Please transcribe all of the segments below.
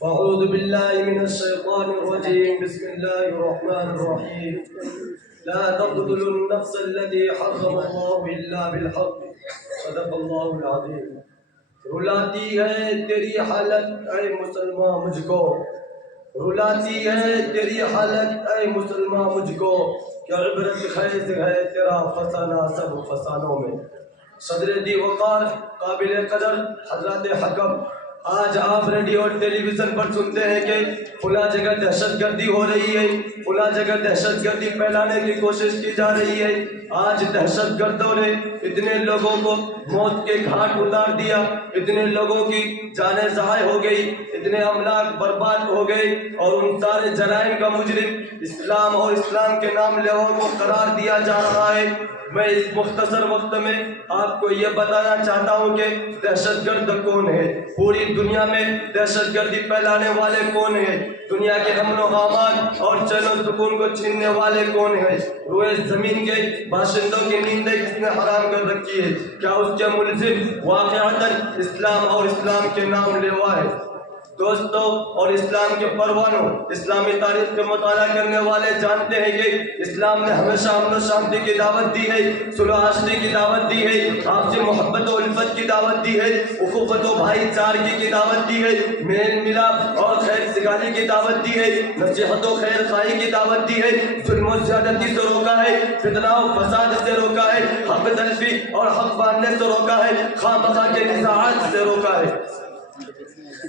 أعوذ بالله من الشيطان الرجيم. بسم الله الرحمن الرحيم. لا تقتلوا النفس التي حرم الله إلا بالحق. صدق الله العظيم. رلاتی ہے تیری حالت اے مسلمان مجھ کو، رلاتی ہے تیری حالت اے مسلمان مجھ کو، کیا عبرت خیز ہے تیرا فسانہ سب فسانوں میں۔ صدر دی وقار قابل قدر حضرات حکم، آج آپ ریڈیو اور ٹیلی ویژن پر سنتے ہیں کہ فلاں جگہ دہشت گردی ہو رہی ہے، فلاں جگہ دہشت گردی پھیلانے کی کوشش کی جا رہی ہے۔ آج دہشت گردوں نے اتنے لوگوں کو موت کے گھاٹ اتار دیا، اتنے لوگوں کی جانیں ضائع ہو گئی، اتنے املاک برباد ہو گئے، اور ان سارے جرائم کا مجرم اسلام اور اسلام کے نام لیوا کو قرار دیا جا رہا ہے۔ میں اس مختصر وقت میں آپ کو یہ بتانا چاہتا ہوں کہ دہشت گرد کون ہے، پوری دنیا میں دہشت گردی پھیلانے والے کون ہیں، دنیا کے امن و امان اور چین و سکون کو چھیننے والے کون ہیں، روئے زمین کے باشندوں کی نیندیں کس نے حرام کر رکھی ہے، کیا اس کے ملزم واقعتاً اسلام اور اسلام کے نام لیوا ہے؟ دوستو اور اسلام کے پروانوں، اسلامی تاریخ کے مطالعہ کرنے والے جانتے ہیں کہ اسلام نے ہمیشہ امن و شانتی کی دعوت دی ہے، صلح آشتی کی دعوت دی ہے، آپسی محبت و الفت کی دعوت دی ہے، اخوت و بھائی چارگی کی دعوت دی ہے، میل ملاپ اور خیر سگالی کی دعوت دی ہے، نصیحت و خیر خواہی کی دعوت دی ہے، ظلم و زیادتی سے روکا ہے، فتنہ و فساد سے روکا ہے، حق تلفی اور حق باندھنے سے روکا ہے، خواہ مخواہ کے نزاعات سے روکا ہے۔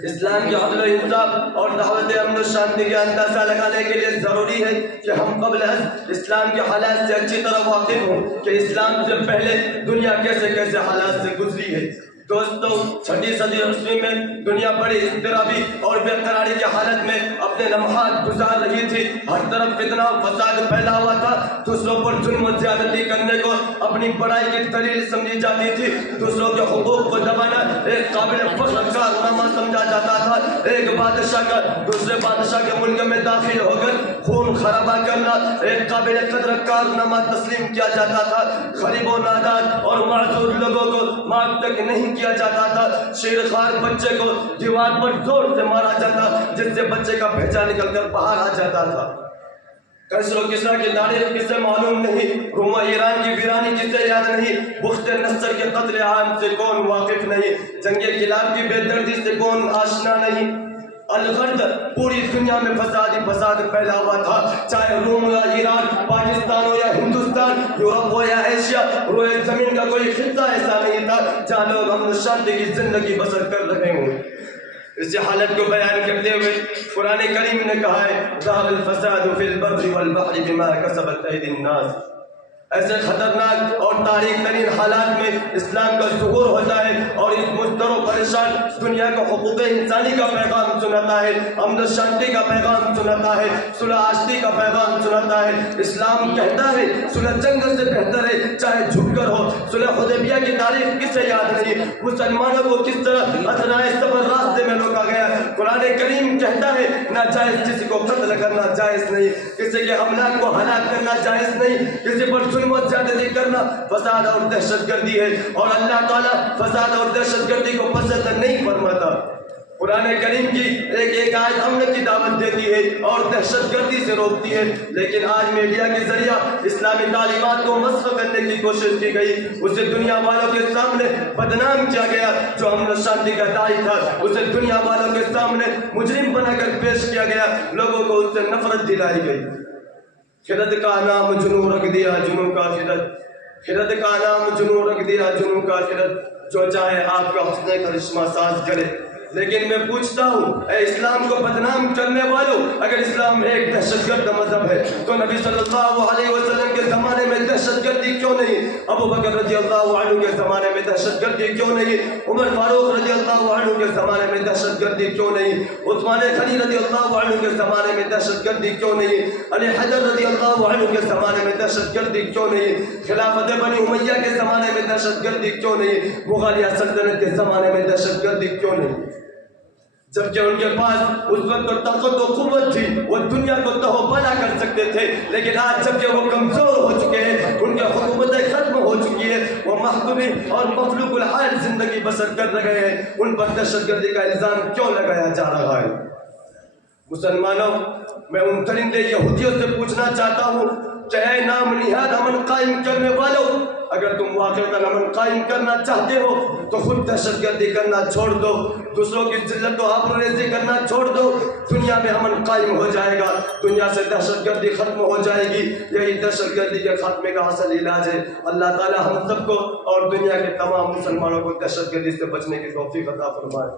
اسلام کے عدل و انصاف اور دعوت امن و شانتی کا اندازہ لگانے کے لیے ضروری ہے کہ ہم قبل از اسلام کے حالات سے اچھی طرح واقف ہوں کہ اسلام سے پہلے دنیا کیسے کیسے حالات سے گزری ہے۔ دوستو، چھٹی صدی عیسوی میں دنیا بڑی اضطرابی اور بے قراری کی حالت میں اپنے لمحات گزار رہی تھی، ہر طرف فتنہ و فساد پھیلا ہوا تھا، دوسروں پر ظلم و زیادتی کرنے کو اپنی بڑائی کی دلیل سمجھی جاتی تھی، دوسروں کے حقوق کو دبانا ایک قابل فخر کارنامہ سمجھا جاتا تھا، ایک بادشاہ کا دوسرے بادشاہ کے ملک میں داخل ہو کر خون خرابہ کرنا ایک قابل قدر کارنامہ تسلیم کیا جاتا تھا، غریب و نادار اور معذور لوگوں کو معاف تک نہیں کیا جاتا تھا، شیر خوار بچے کو دیوار پر زور سے مارا جاتا جس سے بچے کا بھیجا نکل کر باہر آ جاتا تھا۔ کسر و کسرا کی تاریخ کسے معلوم نہیں، روم و ایران کی ویرانی کسے یاد نہیں، بخت نصر کے قتل عام سے کون واقف نہیں، جنگ خلاف کی بے دردی سے کون آشنا نہیں۔ الغرد پوری دنیا میں فساد پھیلا ہوا تھا، چاہے روم یا ایران، پاکستان ہو یا ہندوستان، یورپ ہو یا ایشیا، روئے زمین کا کوئی خطہ ایسا نہیں تھا جہاں لوگ امن و شانتی کی زندگی بسر کر رہے ہوں۔ اس حالت کو بیان کرتے ہوئے قرآن کریم نے کہا ہے ظہر الفساد فی البر والبحر بما کسبت ایدی الناس۔ ایسے خطرناک اور تاریخ ترین حالات میں اسلام کا ظہور ہوتا ہے اور اس مضطر و پریشان دنیا کو حقوق انسانی کا پیغام سناتا ہے، امن و شانتی کا پیغام سناتا ہے، صلح آشتی کا پیغام سناتا ہے۔ اسلام کہتا ہے صلح جنگ سے بہتر ہے چاہے جھک کر ہو۔ صلح حدیبیہ کی تاریخ کسے یاد نہیں، مسلمانوں کو کس طرح اثنائے سفر راستے میں روکا گیا۔ قرآن کریم کہتا ہے ناجائز کسی کو قتل کرنا جائز نہیں، کسی کے املاک کو ہلاک کرنا جائز نہیں، کسی پر ظلم و زیادتی کرنا فساد اور دہشت گردی ہے، اور اللہ تعالیٰ فساد اور دہشت گردی کو پسند نہیں فرماتا۔ قرآن کریم کی ایک آیت امن کی دعوت دیتی ہے اور دہشت گردی سے روکتی ہے، لیکن آج میڈیا کے ذریعہ اسلامی تعلیمات کو مسخ کرنے کی کوشش کی گئی، اسے دنیا والوں کے سامنے بدنام کیا گیا۔ جو امن و شانتی کا داعی تھا اسے دنیا والوں کے سامنے مجرم بنا کر پیش کیا گیا، لوگوں کو اس سے نفرت دلائی گئی۔ خرد کا نام جنوں رکھ دیا جنوں کا خرد، خرد کا نام جنوں رکھ دیا جنوں کا خرد، جو چاہے آپ کا حسن کرشمہ ساز کرے۔ لیکن میں پوچھتا ہوں اے اسلام کو بدنام کرنے والوں، اگر اسلام ایک دہشت گرد مذہب ہے تو نبی صلی اللہ علیہ وسلم کے زمانے میں دہشت گردی کیوں نہیں؟ ابو بکر رضی اللہ عنہ کے زمانے میں دہشت گردی کیوں نہیں؟ عمر فاروق رضی اللہ عنہ کے زمانے میں دہشت گردی کیوں نہیں؟ عثمان غنی رضی اللہ عنہ کے زمانے میں دہشت گردی کیوں نہیں؟ علی حیدر رضی اللہ عنہ کے زمانے میں دہشت گردی کیوں نہیں؟ خلافت بنی امیہ کے زمانے میں دہشت گردی کیوں نہیں؟ مغلیہ سلطنت کے زمانے میں دہشت گردی کیوں نہیں؟ جبکہ ان کے پاس اس وقت طاقت و قوت تھی، وہ دنیا کو تہو بنا کر سکتے تھے، لیکن آج جبکہ وہ کمزور ہو چکے ہیں، ان کی حکومتیں ختم ہو چکی ہے، وہ محکومی اور مخلوق الحال زندگی بسر کر رہے ہیں، ان پر دہشت گردی کا الزام کیوں لگایا جا رہا ہے؟ مسلمانوں، میں ان درندے یہودیوں سے پوچھنا چاہتا ہوں کہ اے نام نہاد امن قائم کرنے والوں، اگر تم واقعتاً امن قائم کرنا چاہتے ہو تو خود دہشت گردی کرنا چھوڑ دو، دوسروں کی ذلت و آبروریزی کرنا چھوڑ دو، دنیا میں امن قائم ہو جائے گا، دنیا سے دہشت گردی ختم ہو جائے گی۔ یہی دہشت گردی کے خاتمے کا اصل علاج ہے۔ اللہ تعالی ہم سب کو اور دنیا کے تمام مسلمانوں کو دہشت گردی سے بچنے کی توفیق عطا فرمائے۔